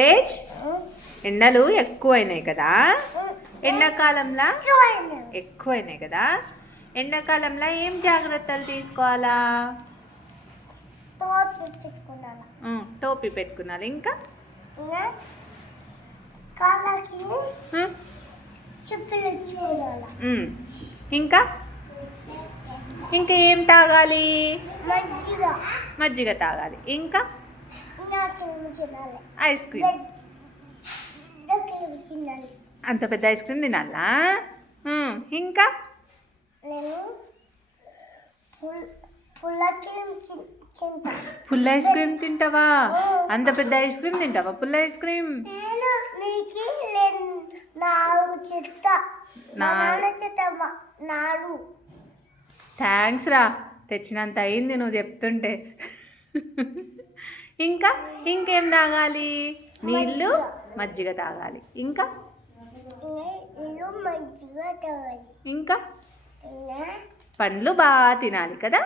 తేజ్, ఎండలు ఎక్కువైనాయి కదా, ఎండాకాలంలో ఎక్కువైనాయి కదా, ఎండాకాలంలో ఏం జాగ్రత్తలు తీసుకోవాలా? టోపీ పెట్టుకున్నాను. ఇంకా ఇంకా ఇంకా ఏం తాగాలి? మజ్జిగ తాగాలి. ఇంకా ఐస్ క్రీమ్. అంత పెద్ద ఐస్ క్రీమ్ తినాలా? ఇంకా ఫుల్ ఐస్ క్రీమ్ తింటావా? అంత పెద్ద ఐస్ క్రీమ్ తింటావా? Full ice cream. థ్యాంక్స్ రా, తెచ్చినంత అయింది నువ్వు చెప్తుంటే. ఇంకా ఇంకేం తాగాలి? నీళ్ళు, మజ్జిగ తాగాలి. ఇంకా ఇంకా పండ్లు బాగా తినాలి కదా.